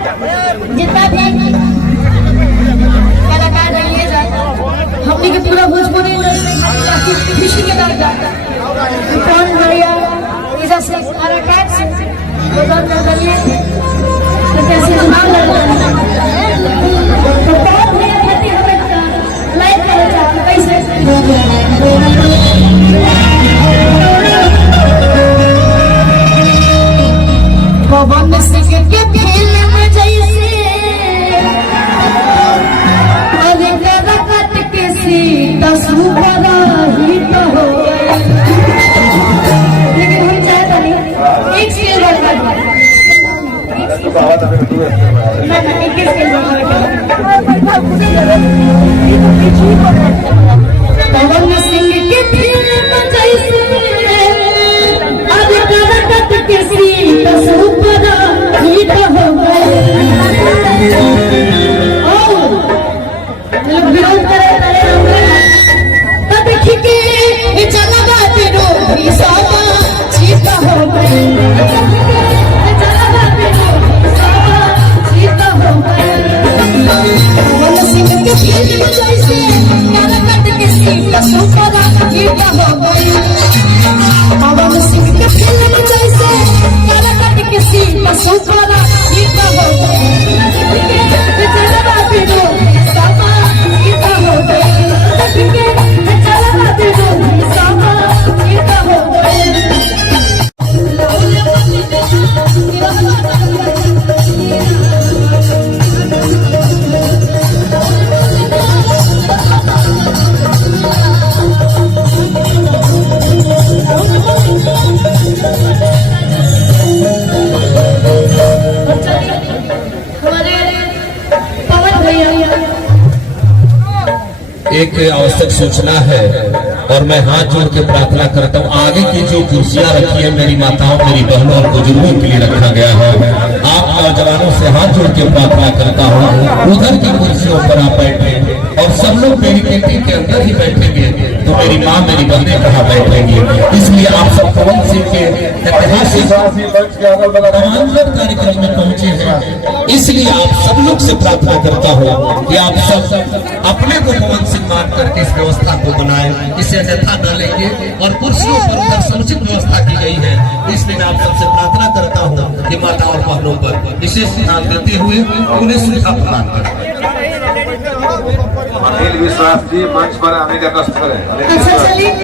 जितना भी कलाकार रहिएगा हमने के पूरा भोजपुरी इंडस्ट्री खुशी के बाद जाता कौन बढ़िया इधर से कलाकार से उधर में गलिए तो कैसे नाम लगता है तो बहुत भी खेती हमें लाइक कर जाता कैसे पवन सिंह के फिल्म जैसे अरे करकट के सीता सुपर हिट हो लेकिन हम चाहते नहीं एक स्केल बढ़ा पवन सिंह के फिल्म जैसे अरे करकट के सीता सुपर हिट हो विरोध करे तब देखी के चला बात रो सावा चीता हो गए चला बात रो सावा चीता हो गए पवन सिंह के फिल्म जैसे करकट के सीता सुपर हिट हो गए पवन सिंह के फिल्म जैसे करकट के सीता सुपर हिट हो गए चला बात रो सावा चीता हो गए चला बात रो सावा चीता हो गए एक आवश्यक सूचना है और मैं हाथ जोड़ के प्रार्थना करता हूँ। आगे की जो कुर्सियां रखी है मेरी माताओं मेरी बहनों और बुजुर्गों के लिए रखा गया है। आप नौजवानों से हाथ जोड़ के प्रार्थना करता हूँ उधर की कुर्सियों पर आप बैठे और सब लोग मेरी बेटी के अंदर ही बैठेंगे तो मेरी माँ मेरी बहनें कहाँ बैठेंगी। इसलिए आप सब पवन सिंह के ऐतिहासिक कार्यक्रम में पहुंचे हैं। इसलिए आप सब लोग से प्रार्थना करता हूँ कि आप सब अपने को पवन सिंह मान करके इस व्यवस्था को बनाए, इसे अन्यथा न लेंगे और कुर्सियों पर उधर समुचित व्यवस्था की गई है। इसलिए मैं आप सबसे प्रार्थना करता हूँ कि माता और बहनों पर विशेष ध्यान देते हुए उन्हें सुविधा प्रदान करें। अनिल विश्वास जी मंच पर आने का कष्ट करें।